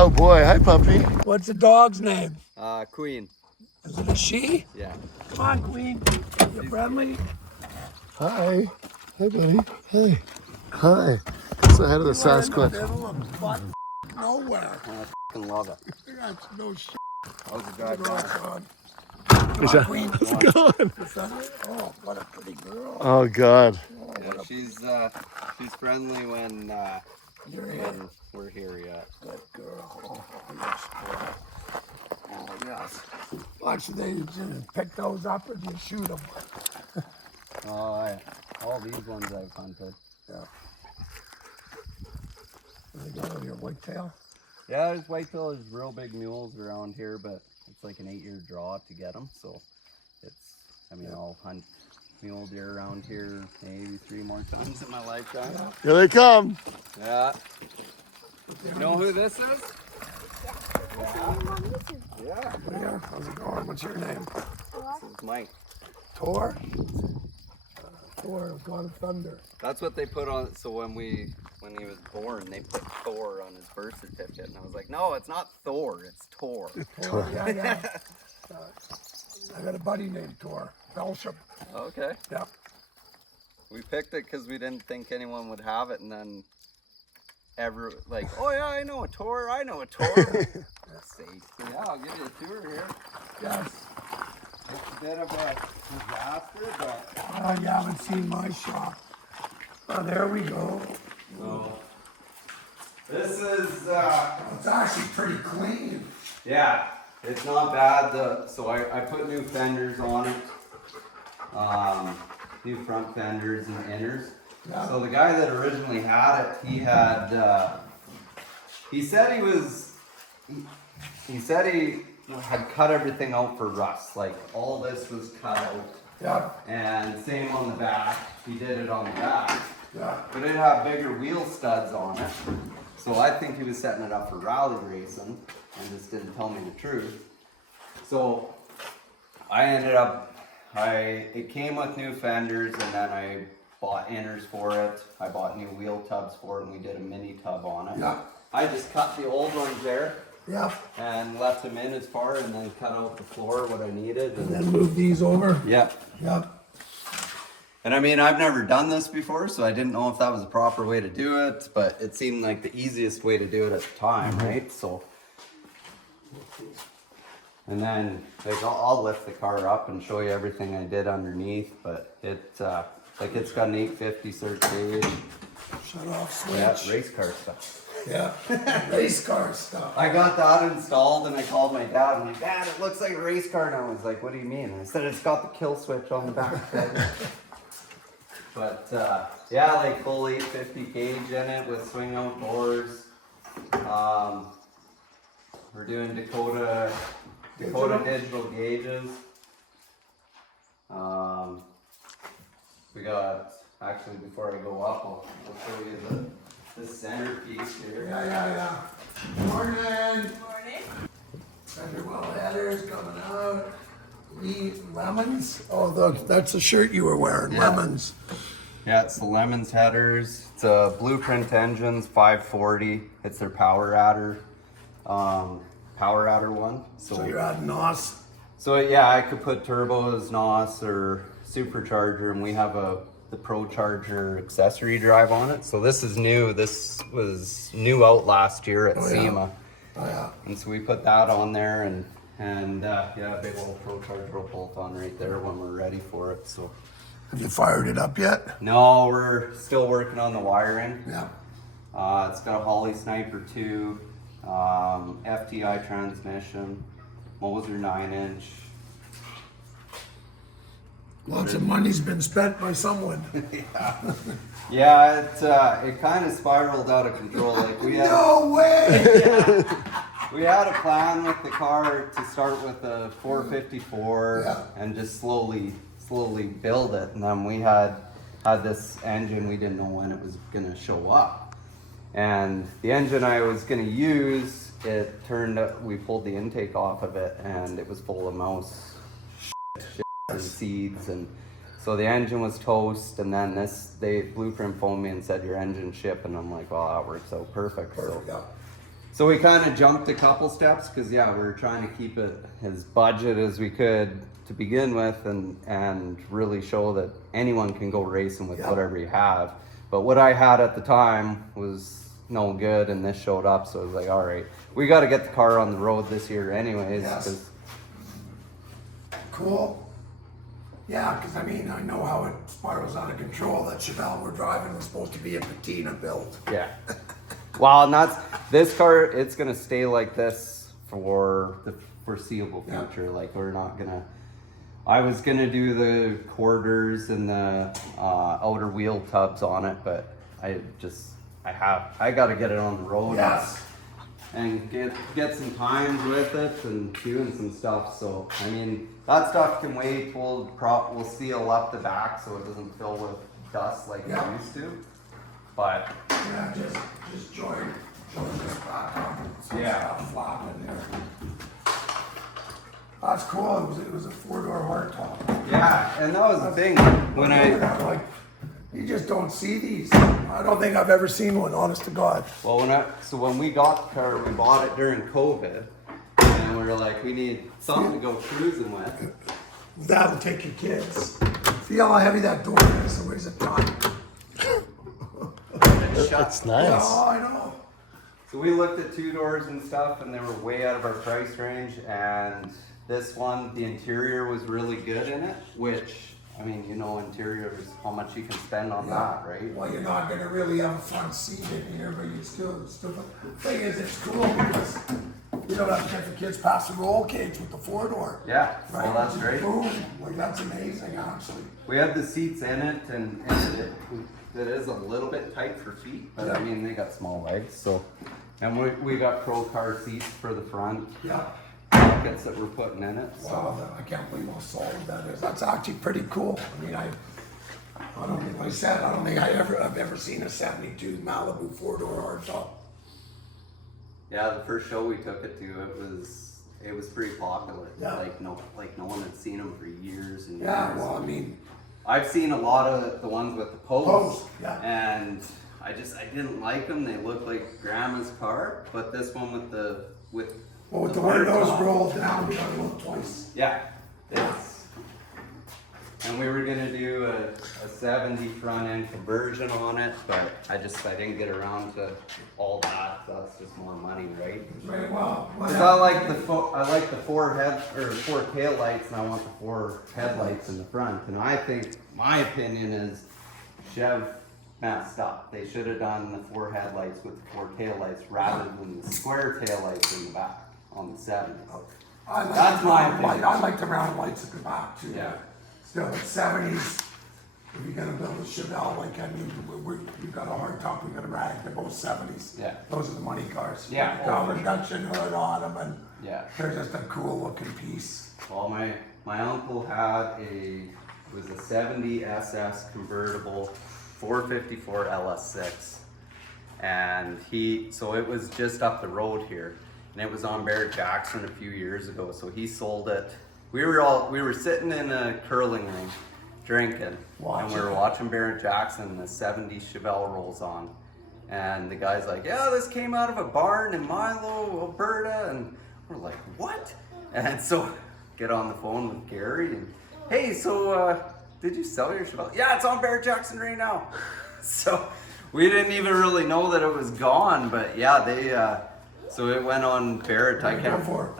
Oh boy, hi puppy. What's the dog's name? Queen. Is it a she? Yeah. Come on, Queen. You friendly? Hi. Hi buddy. Hey. Hi. Say hi to the You are in the Sasquatch. middle of butt nowhere. I fucking love it. That's no shit. How's the drive down? Rocks on. Come Is on, that- Queen. How's it going? Your friendly? Oh, what a pretty girl. Oh God. Yeah, she's friendly when You're here. when we're here. Yeah. Good girl. Oh, yes. Oh, yes. Watch, they just pick those up or do you shoot them? All these ones I've hunted. Yeah. They got on your whitetail? Yeah, there's whitetail. There's real big mules around here, but it's like an 8-year draw to get them. So I'll hunt mule deer around here maybe 3 more times in my lifetime. Here they come. Yeah. You know who this is? Yeah. Yeah. How's it going? What's your name? This is Mike. Tor? Tor, God of Thunder. That's what they put on. So when he was born, they put Thor on his birth certificate, and I was like, no, it's not Thor, it's Tor. Tor, yeah. I got a buddy named Tor. Belsham. Okay. Yeah. We picked it because we didn't think anyone would have it, and then oh yeah, I know a Tor. Let's see. Yeah, I'll give you a tour here. Yes. It's a bit of a disaster, but Oh, you haven't seen my shop. Oh, there we go. no. This is It's actually pretty clean. yeah, it's not bad. So I put new fenders on it, new front fenders and inners. Yeah. So the guy that originally had it, he said he had cut everything out for rust. Like all this was cut out, Yeah. and same on the back. He did it on the back, Yeah. but it had bigger wheel studs on it. So I think he was setting it up for rally racing and just didn't tell me the truth. So I ended up, it came with new fenders, and then I bought inners for it. I bought new wheel tubs for it, and we did a mini tub on it. Yeah. I just cut the old ones there Yeah. and left them in as far, and then cut out the floor what I needed. And then move these over. Yeah. Yeah. And I mean, I've never done this before, so I didn't know if that was the proper way to do it, but it seemed like the easiest way to do it at the time, right? So, and then I'll lift the car up and show you everything I did underneath, but it's got an 850 cert gauge. Shut off switch. Yeah, race car stuff. Yeah. Race car stuff. I got that installed, and I called my dad. I'm like, Dad, it looks like a race car now. He's like, what do you mean? I said, it's got the kill switch on the back. But yeah, like full 850 gauge in it with swing out doors. We're doing Dakota digital gauges. We got, actually before I go up, I'll show you the centerpiece here. Yeah. Morning. Morning. Got your well headers coming out. Lemons. Oh, that's the shirt you were wearing. Yeah. Lemons. Yeah, it's the Lemons headers. It's a Blueprint Engines 540. It's their power adder one. So you're adding NOS. So yeah, I could put turbos, NOS, or supercharger, and we have the Pro Charger accessory drive on it. So this is new. This was new out last year at SEMA. Oh yeah. And so we put that on there, and yeah, a big old Pro Charger bolt on right there when we're ready for it. So. Have you fired it up yet? No, we're still working on the wiring. Yeah. It's got a Holly Sniper 2, FTI transmission, Moser 9-inch. Lots of money's been spent by someone. Yeah, it kind of spiraled out of control. Like we had, No way! we had a plan with the car to start with a 454 Yeah. and just slowly build it. And then we had this engine, we didn't know when it was gonna show up. And the engine I was gonna use, it turned out, we pulled the intake off of it, and it was full of mouse shit and seeds, and so the engine was toast. And then Blueprint phoned me and said your engine's shipping. I'm like, well, that works out perfect. Perfect, yeah. So we kind of jumped a couple steps because we were trying to keep it as budget as we could to begin with, and really show that anyone can go racing with whatever you have. But what I had at the time was no good, and this showed up, so I was like, all right, we got to get the car on the road this year anyways. Yes. Cool. Yeah, because I mean, I know how it spirals out of control. That Chevelle we're driving was supposed to be a patina build. Yeah. Well, and that's this car. It's gonna stay like this for the foreseeable future. Like we're not gonna. I was gonna do the quarters and the outer wheel tubs on it, but I got to get it on the road. Yes. And get some times with it and doing some stuff. So I mean, that stuff can wait. We'll seal up the back so it doesn't fill with dust like it used to. But yeah, just join this back up. Stuff flopping there. That's cool. It was a 4-door hardtop. Yeah, and that was the thing when like, you just don't see these. I don't think I've ever seen one, honest to God. Well, when we got the car, we bought it during COVID, and we were like, we need something to go cruising with. That will take your kids. Feel how heavy that door is. So where's it done? That's nice. Oh, I know. So we looked at 2 doors and stuff, and they were way out of our price range. And this one, the interior was really good in it, which, I mean, you know, interior is how much you can spend on that, right? Well, you're not going to really have a front seat in here, but you still. The thing is, it's cool because you don't have to get the kids past the roll cage with the 4-door. Yeah, Right? well, that's Just great. Boom. Like, that's amazing, actually. We have the seats in it, and it is a little bit tight for feet, but I mean, they got small legs, so. And we got pro car seats for the front. Yeah. Pockets that we're putting in it. So. Wow, I can't believe how solid that is. That's actually pretty cool. I mean, I don't think, like I said, I don't think I've ever seen a 72 Malibu 4-door hardtop. Yeah, the first show we took it to, it was pretty popular. Yeah. Like no one had seen them for years and years. Yeah, well, I mean, I've seen a lot of the ones with the posts, yeah. and I didn't like them. They look like grandma's car, but this one with the windows rolled down, we got to look twice. Yeah, and we were gonna do a 70 front end conversion on it, but I didn't get around to all that. That's just more money, right? Very well. 'Cause I like the 4 tail lights, and I want the 4 headlights in the front. And I think my opinion is Chev messed up. They should have done the 4 headlights with the 4 tail lights rather than the square tail lights in the back on the 70s. That's my opinion. I like the round lights at the back too. Yeah. Still, at 70s, if you're gonna build a Chevelle, like, I mean, we've got a hardtop, we've got a rag, they're both 70s. Yeah. Those are the money cars. Yeah. Got a reduction hood on them, and Yeah. they're just a cool looking piece. Well, my uncle had it was a 70 SS convertible 454 LS6, and so it was just up the road here, and it was on Barrett Jackson a few years ago. So he sold it. We were sitting in a curling ring, drinking, and we were watching Barrett Jackson. And the 70 Chevelle rolls on, and the guy's like, "Yeah, this came out of a barn in Milo, Alberta," and we're like, "What?" And so get on the phone with Gary and, "Hey, so did you sell your Chevelle?" "Yeah, it's on Barrett Jackson right now." So we didn't even really know that it was gone, but yeah, they so it went on Barrett. I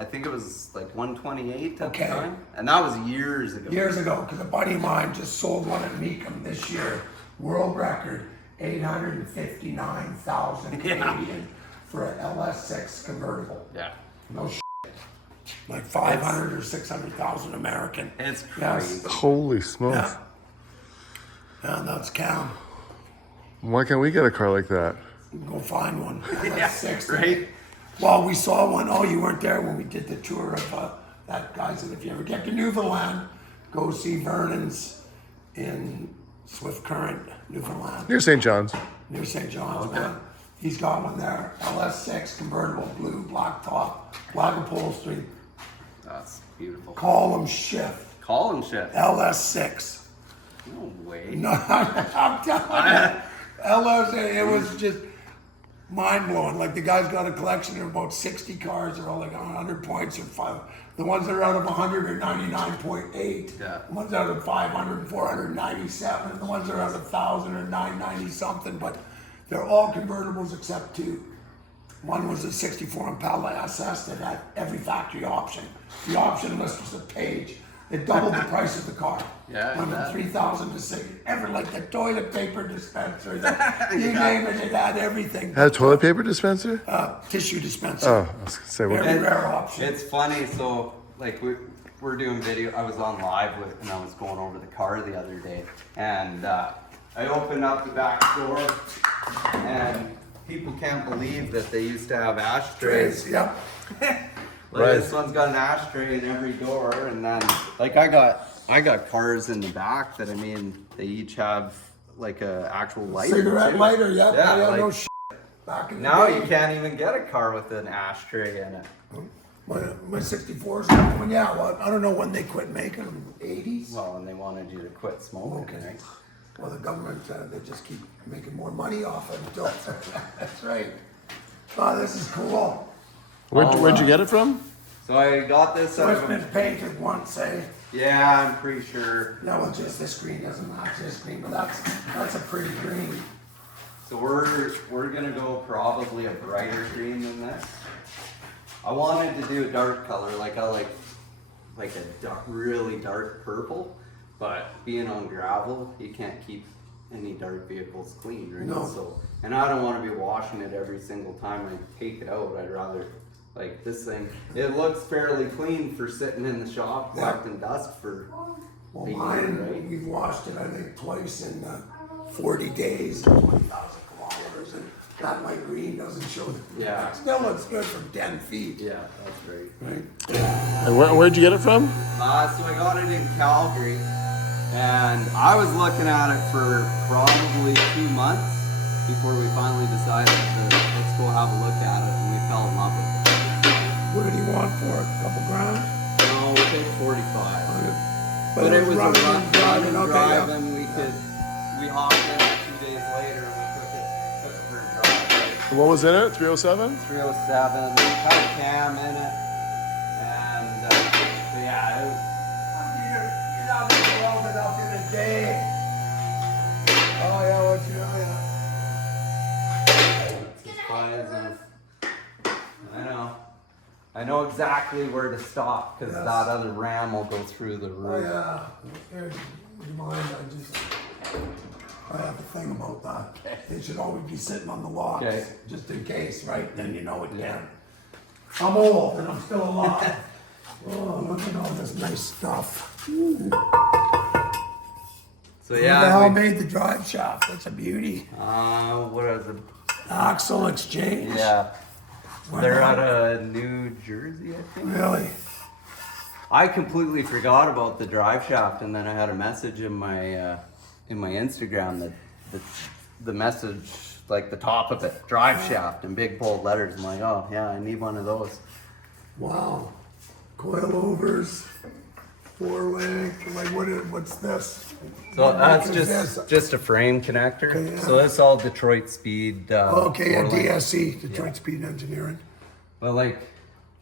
think it was like 128 at the time, and that was years ago. Years ago, because a buddy of mine just sold one at Meekum this year, world record, 859,000 Canadian for an LS6 convertible. Yeah. No shit. Like 500 or 600,000 American. It's crazy. Holy smokes. Yeah, that's Cam. Why can't we get a car like that? Go find one. Yeah, LS6. right? Well, we saw one. Oh, you weren't there when we did the tour of that guy's. And if you ever get to Newfoundland, go see Vernon's in Swift Current, Newfoundland. Near St. John's. Near St. John's, man. He's got one there. LS6 convertible, blue, black top, black upholstery, That's beautiful. column shift. Colin shit. LS6. No way. No, I'm telling you. LS, it was just, mind blowing. Like the guy's got a collection of about 60 cars. They're all like 100 points or 5. The ones that are out of 100 are 99.8. Yeah. The ones out of 500 and 497. And the ones that are out of 1,000 are 990 something. But they're all convertibles except two. One was a 64 Impala SS that had every factory option. The option list was a page. It doubled the price of the car. Yeah, Went from that- 3,000 to 6. Ever like the toilet paper dispenser, you name it, it had everything. Had a toilet paper dispenser? Tissue dispenser. Oh, I was gonna say what? Very rare option. It's funny, so like we're doing video. I was on live with, and I was going over the car the other day, and I opened up the back door, and people can't believe that they used to have ashtrays. Yeah. Like Right. this one's got an ashtray in every door, and then like I got cars in the back that, I mean, they each have like a actual lighter. Cigarette too. lighter, yeah. Yeah, no like, shit. Back in the now day. you can't even get a car with an ashtray in it. My 64's that one, yeah. Well, I don't know when they quit making them. 80s? Well, and they wanted you to quit smoking. Okay. Right? Well, the government, they just keep making more money off of it. That's right. Oh, this is cool. Where'd you get it from? So I got this So out it's of been painted once, eh? yeah, I'm pretty sure. No, well, just this green doesn't match this green, but that's a pretty green. So we're gonna go probably a brighter green than this. I wanted to do a dark color, like I like a dark, really dark purple, but being on gravel, you can't keep any dark vehicles clean, right? No. So, and I don't want to be washing it every single time I take it out. I'd rather, like this thing, it looks fairly clean for sitting in the shop Yeah. collecting dust for Well, a year, mine, right? we've washed it, I think, twice in 40 days, 20,000 kilometers, and that light green doesn't show the. Yeah. It still looks good from 10 feet. Yeah, that's great. Right? And where'd you get it from? So I got it in Calgary, and I was looking at it for probably 2 months before we finally decided to let's go have a look at it, and we fell in love with it. What did he want for it? A couple grand? No, we paid 45. But it was a running run, and driving, okay, yeah. driving. We hopped in it 2 days later, and we took it for a drive. What was in it? 307? 307, had a cam in it, and but yeah, You're not gonna weld it up in a day. Oh yeah, what you know, it's as fun as I know exactly where to stop, because Yes. that other ram will go through the Oh roof. yeah. Here's mine. I have a thing about that. They should always be sitting on the locks, Okay. just in case, right? Then you know it can. I'm old and I'm still alive. Oh, look at all this nice stuff. So Who the yeah, hell made the drive shaft? That's a beauty. what is it? Axle exchange. Yeah, Why they're not? out of New Jersey, I think. Really? I completely forgot about the drive shaft, and then I had a message in my Instagram that the message, like the top of it, drive shaft in big bold letters. I'm like, oh yeah, I need one of those. Wow. Coilovers, 4-link. Like what's this? So that's What is this? just a frame connector. Okay, yeah. So that's all Detroit Speed. Okay, yeah, 4-link. DSE, Detroit Speed Engineering. But like,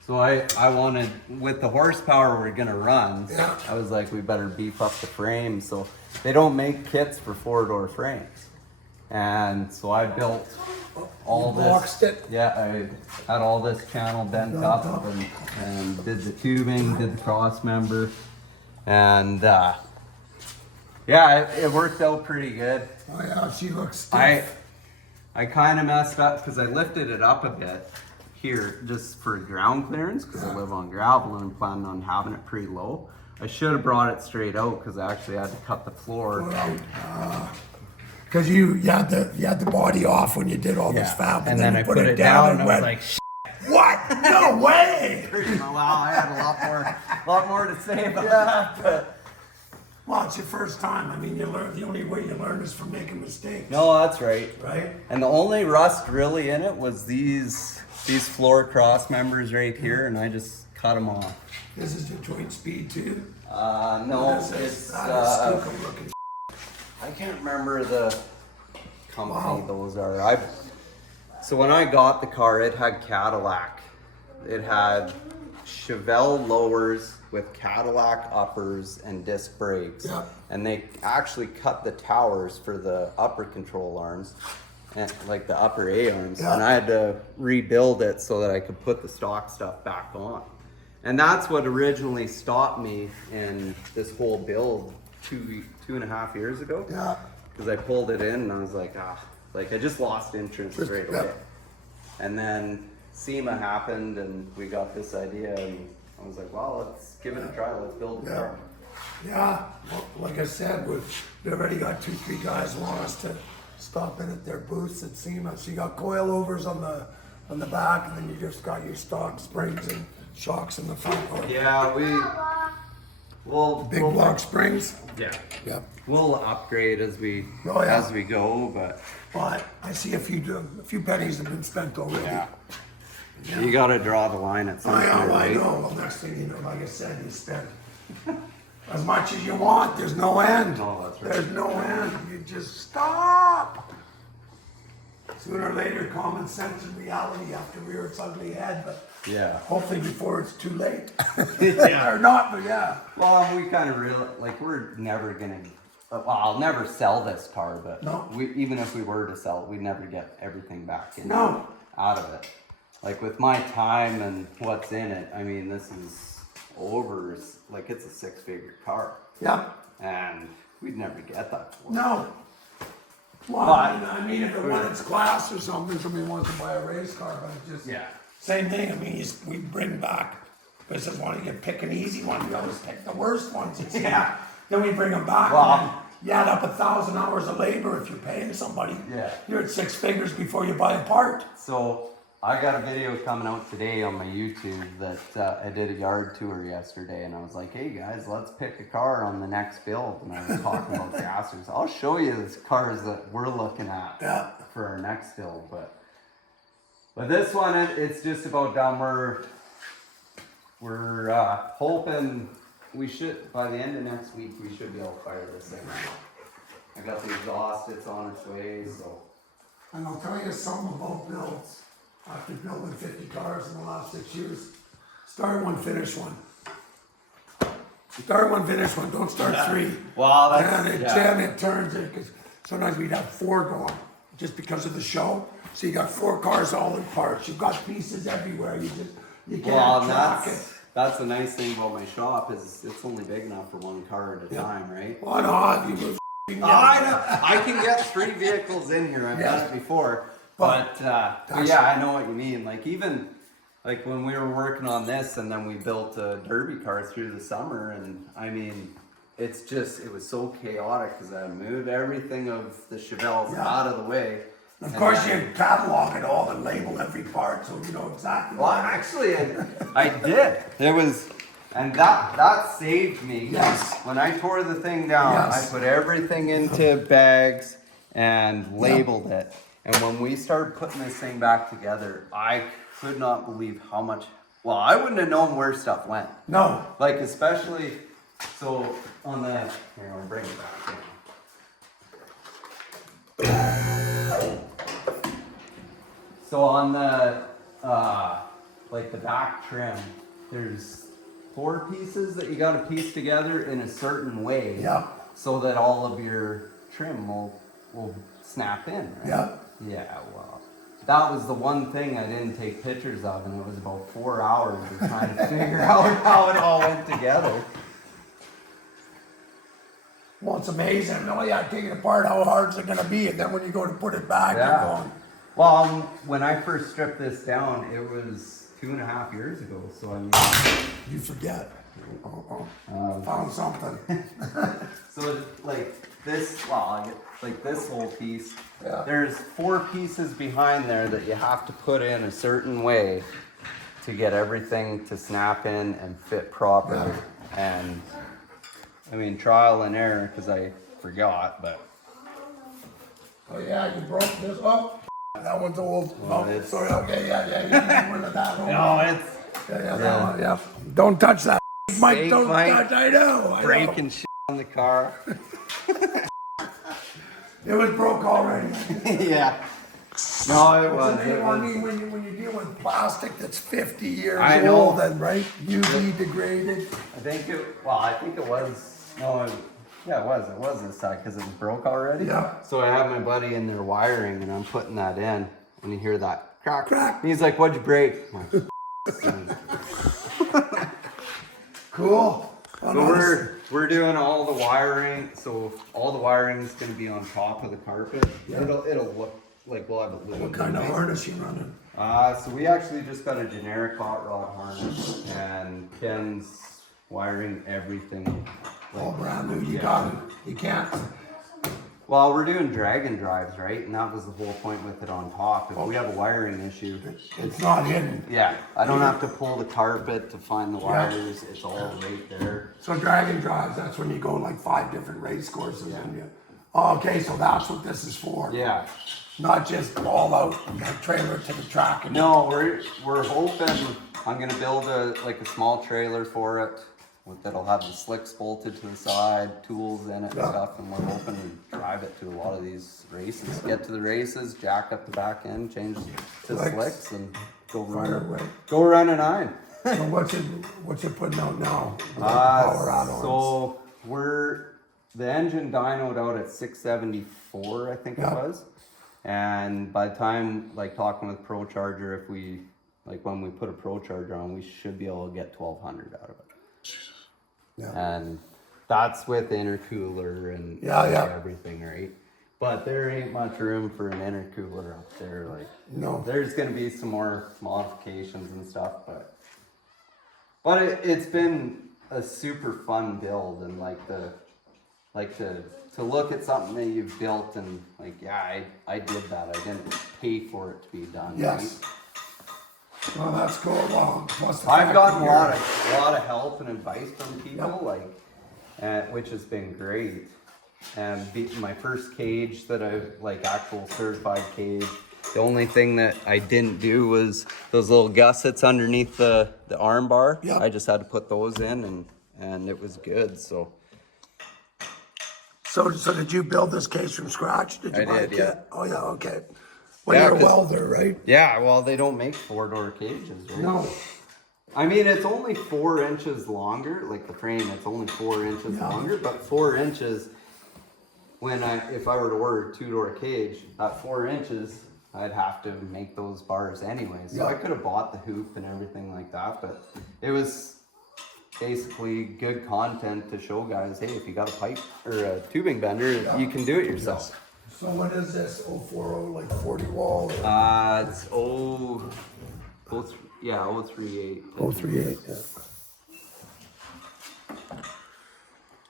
so I wanted, with the horsepower we're gonna run, Yeah. I was like, we better beef up the frame. So they don't make kits for 4-door frames, and so I built all You this. boxed it? Yeah, I had all this channel bent up and did the tubing, did the cross member, and yeah, it worked out pretty good. Oh yeah, she looks stiff. I kind of messed up because I lifted it up a bit here just for ground clearance, because I live on gravel and I'm planning on having it pretty low. I should have brought it straight out because I actually had to cut the floor. Because you had the body off when you did all this fab, and then you I put it down and I was like, "What? No way!" wow, I had a lot more to say about that. But Well, it's your first time. I mean, you learn. The only way you learn is from making mistakes. no, that's right. Right? And the only rust really in it was these floor cross members right here, and I just cut them off. This is Detroit Speed too. No, This is- it's that is skookum looking. I can't remember the company Wow. those are. So when I got the car, it had Cadillac. It had Chevelle lowers with Cadillac uppers and disc brakes. Yeah. And they actually cut the towers for the upper control arms, and like the upper A arms. Yeah. And I had to rebuild it so that I could put the stock stuff back on. And that's what originally stopped me in this whole build two and a half years ago. Yeah. Because I pulled it in and I was like, like I just lost interest right away. And then SEMA happened and we got this idea and I was like, well, let's give it a try. Let's build a car. Yeah, well, like I said, we already got 2-3 guys who want us to stop in at their booths at SEMA. So you got coilovers on the back, and then you just got your stock springs and shocks in the front. Or Yeah, big block springs. Yeah. Yep. We'll upgrade as we go, but I see a few pennies have been spent already. yeah. You got to draw the line at some point, I right? know. Well, next thing you know, like I said, you spend as much as you want. There's no end. No, that's right. There's no end. You just stop. Sooner or later, common sense and reality have to rear its ugly head, but Yeah. hopefully before it's too late. Yeah. Or not, but yeah. Well, we kind of like we're never gonna. Well, I'll never sell this car, but No. even if we were to sell it, we'd never get everything back in No. out of it. Like with my time and what's in it, I mean, this is over. Like it's a 6-figure car, Yep. and we'd never get that for it. No. Well, I mean, if it won its class or something, somebody wants to buy a race car, but it just Yeah. same thing. I mean, we bring back. But it says, "Want to pick an easy one?" We always pick the worst ones. It's, Yeah. Then we bring them back. Well, and then you add up 1,000 hours of labor if you're paying somebody. Yeah. You're at 6 figures before you buy a part. So I got a video coming out today on my YouTube that I did a yard tour yesterday, and I was like, "Hey guys, let's pick a car on the next build." And I was talking about gassers. I'll show you the cars that we're looking at Yeah. for our next build, but this one it's just about done. We're hoping we should by the end of next week we should be able to fire this thing. I got the exhaust; it's on its way, so. And I'll tell you something about builds. After building 50 cars in the last 6 years, start one, finish one. Start one, finish one. Don't start 3. Well, And it turns it because sometimes we'd have 4 going just because of the show. So you got 4 cars all in parts. You've got pieces everywhere. You can't track it. That's the nice thing about my shop is it's only big enough for one car at a time, right? Why not? You move. I can get 3 vehicles in here. I've done it before, but yeah, I know what you mean. Like even like when we were working on this, and then we built a derby car through the summer, and I mean, it was so chaotic because I moved everything of the Chevelles out of the way. Of course, you catalog it all and label every part so you know exactly. Well, actually, I did. There was, and that saved me. Yes. When I tore the thing down, Yes. I put everything into bags and labeled it. And when we started putting this thing back together, I could not believe how much. Well, I wouldn't have known where stuff went. No. Like especially, so on the here, I'll bring it back. So on the like the back trim, there's 4 pieces that you got to piece together in a certain way, Yeah. so that all of your trim will snap in. Right? Yeah. Yeah. Well, that was the one thing I didn't take pictures of, and it was about 4 hours of trying to figure out how it all went together. Well, it's amazing. Oh yeah, take it apart. How hard is it going to be? And then when you go to put it back, Yeah. you're going. Well, when I first stripped this down, it was 2.5 years ago. So I mean, You forget. Found something. so like this log, like this whole piece, Yeah. there's 4 pieces behind there that you have to put in a certain way to get everything to snap in and fit properly. And I mean, trial and error because I forgot, but. Oh yeah, you broke this. Oh, that one's old. Well, Oh, it's- sorry. Okay, yeah. You can rid of that one. No, it's That one, yeah. Don't touch that. Mike, Snake don't bite. touch. I know. breaking shit on the car. It was broke already. Yeah. No, it I was. mean, when you deal with plastic that's 50 years I know. old and right, UV degraded. I think it was. No, yeah, it was this side because it was broke already. Yeah. So I have my buddy in there wiring, and I'm putting that in, and you hear that crack. Crack. And he's like, "What'd you break?" I'm like, Cool. Oh, So no, we're doing all the wiring. So all the wiring is going to be on top of the carpet. Yeah. It'll look like we'll have it. what kind of harness you running? So we actually just got a generic hot rod harness, and Ken's wiring everything. All brand new. You Yeah. got it. You can't. Well, we're doing drag and drives, right? And that was the whole point with it on top. If we have a wiring issue, It's not hidden. yeah, I don't have to pull the carpet to find the wires. It's all right there. So drag and drives, that's when you go like 5 different race courses and you. Oh, okay, so that's what this is for. Yeah. Not just all out, like trailer to the track. And No, we're hoping I'm gonna build a small trailer for it that'll have the slicks bolted to the side, tools in it and Yeah. stuff, and we're hoping to drive it to a lot of these races. Get to the races, jack up the back end, change to Slicks. slicks, and go Fire run. away. Go run a 9. So what's it putting out now? Power add-ons. So the engine dynoed out at 674, I think Yeah. it was. And by the time, like talking with Pro Charger, if we, like when we put a Pro Charger on, we should be able to get 1200 out of it. Yeah. And that's with intercooler and Yeah, yeah. everything, right? But there ain't much room for an intercooler up there. Like, No. there's gonna be some more modifications and stuff, but it's been a super fun build, and to look at something that you've built and like, yeah, I did that. I didn't pay for it to be done. Yes. Well, that's cool. Well, plus the I've fact gotten that a lot of help and advice from people, Yep. which has been great. And my first cage that I actual certified cage. The only thing that I didn't do was those little gussets underneath the arm bar. Yep. I just had to put those in, and it was good. So So did you build this case from scratch? Did you I buy did, a kit? yeah. Oh yeah, okay. Well, Yeah, you're a 'cause- welder, right? yeah, well, they don't make 4-door cages, right? No. I mean, it's only 4 inches longer, like the frame, it's only 4 inches Yeah. longer, but 4 inches, if I were to order a 2-door cage, at 4 inches, I'd have to make those bars anyway. So Yeah. I could have bought the hoop and everything like that, but it was basically good content to show guys, hey, if you got a pipe or a tubing bender, you can do it yourself. So what is this? 040, like 40 wall? Or It's 038. 038, yeah.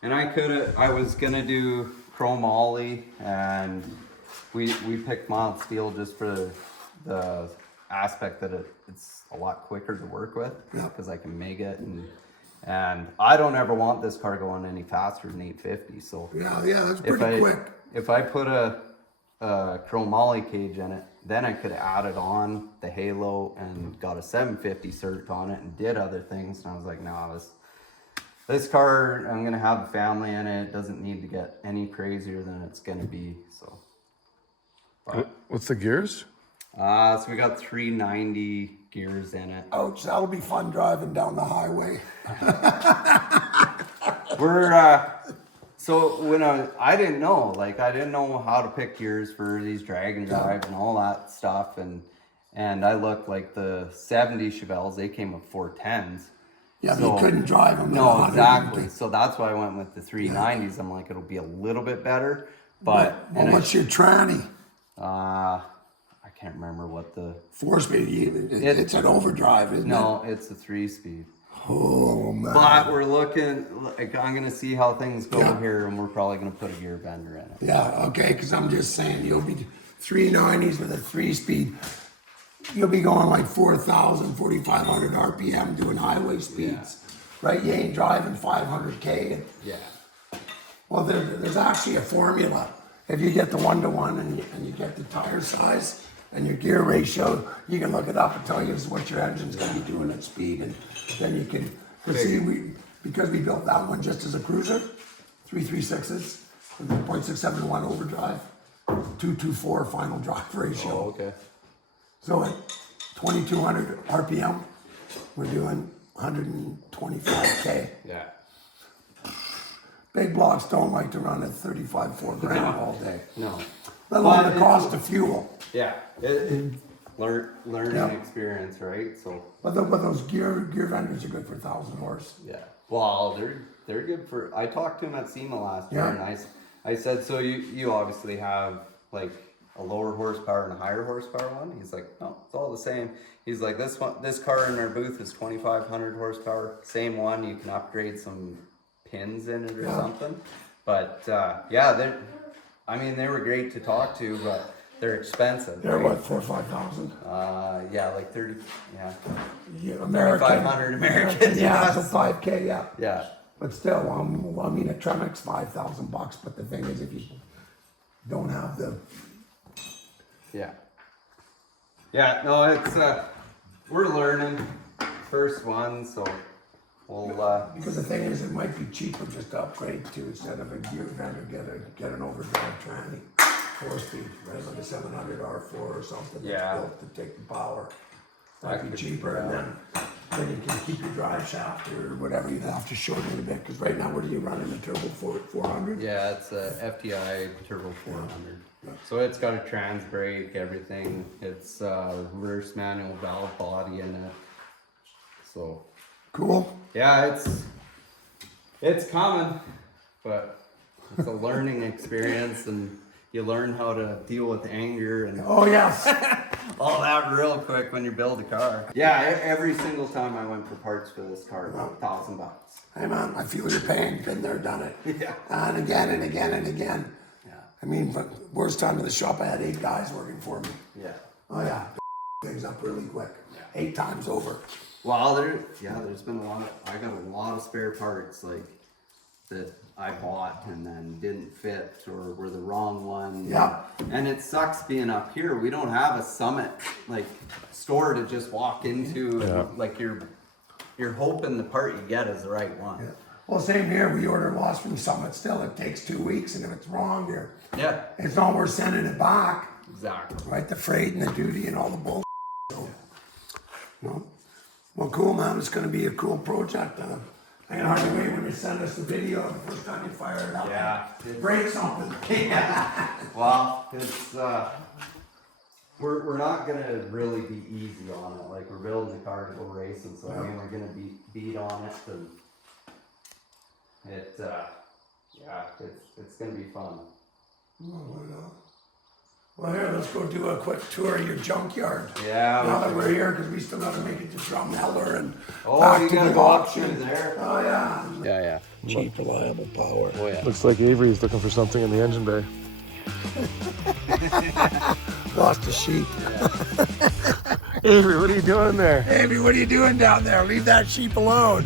And I was gonna do chrome ollie, and we picked mild steel just for the aspect that it's a lot quicker to work with, Yeah. because I can make it, and I don't ever want this car going any faster than 850. So Yeah, that's pretty quick. if I put a chrome ollie cage in it, then I could have added on the halo and got a 750 cert on it and did other things. And I was like, no, this car, I'm gonna have a family in it. It doesn't need to get any crazier than it's gonna be. So, What's the gears? so we got 390 gears in it. Ouch, that'll be fun driving down the highway. We're so when I didn't know, I didn't know how to pick gears for these drag and drive and all that stuff, and I looked like the 70 Chevelles, they came with 410s. Yeah, but So- you couldn't drive them. No, exactly. So that's why I went with the 390s. I'm like, it'll be a little bit better, but Well, what's your tranny? I can't remember what the 4-speed, it's an overdrive, isn't it? no, it's a 3-speed. Oh, man. But we're looking, I'm gonna see how things go Yeah. here, and we're probably gonna put a gear bender in it. Yeah, okay, because I'm just saying, you'll be 390s with a 3-speed. You'll be going like 4,000, 4,500 RPM doing highway speeds, right? You ain't driving 500K. Yeah. Well, there's actually a formula. If you get the 1-to-1 and you get the tire size and your gear ratio, you can look it up and tell you what your engine's gonna be doing at speed, and then you can, because we built that one just as a cruiser, 336s, with the 0.671 overdrive. 224 final drive ratio. Oh, okay. So at 2200 RPM, we're doing 125K. Yeah. Big blocks don't like to run at 35, 4 grand all day. No. Let alone But the cost of fuel. Yeah. Learning experience, right? So. But those gear vendors are good for 1,000 horse. Yeah. Well, they're good for. I talked to him at SEMA last year, and I said, so you obviously have like a lower horsepower and a higher horsepower one. He's like, no, it's all the same. He's like, this car in our booth is 2,500 horsepower. Same one. You can upgrade some pins in it or something. But yeah, they were great to talk to, but they're expensive. They're right? what, 4,000 or 5,000? Yeah, like 30. Yeah. American. 3,500 American. Yeah, so 5K. Yeah. Yeah. But still, I mean, a Tremec's $5,000. But the thing is, if you don't have the Yeah. Yeah, no, it's we're learning first one, so we'll because the thing is, it might be cheaper just to upgrade to instead of a gear vendor get an overdrive tranny 4-speed, right? Like a 700 R4 or something that's built to take the power. That'd be cheaper, and then you can keep your drive shaft or whatever. You'd have to shorten it a bit because right now, what are you running a turbo 400? yeah, it's a FTI Turbo 400. So it's got a trans brake, everything. It's reverse manual valve body in it. So Cool. yeah, it's common, but it's a learning experience, and you learn how to deal with anger and Oh yes. all that real quick when you build a car. Yeah, every single time I went for parts for this car, about $1,000. Hey man, I feel your pain. Been there, done it. Yeah. And again and again and again. Yeah. I mean, but worst time in the shop, I had 8 guys working for me. Yeah. Oh yeah, things up really quick. 8 times over. Well, there's been I got a lot of spare parts like that I bought and then didn't fit or were the wrong one. Yeah. And it sucks being up here. We don't have a Summit like store to just walk into. And, like you're hoping the part you get is the right one. Yeah. Well, same here. We order lost from Summit. Still, it takes 2 weeks, and if it's wrong, it's not worth sending it back. Exactly. Right, the freight and the duty and all the bull. So, well, cool, man. It's going to be a cool project. I can hardly wait when you send us the video the first time you fire it up. Yeah. Break something. Yeah. Well, it's we're not gonna really be easy on it. Like we're building the car to go racing, so I mean we're gonna be beat on it, and it's gonna be fun. Well, here, let's go do a quick tour of your junkyard. Yeah. Now that we're here, because we still got to make it to Drumheller and you gotta go up through there. Oh yeah. Yeah. Cheap, reliable power. Oh yeah. Looks like Avery's looking for something in the engine bay. Lost a sheep. Avery, what are you doing there? Avery, what are you doing down there? Leave that sheep alone.